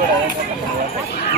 哎呀！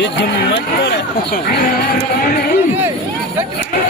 ये जिम्मत है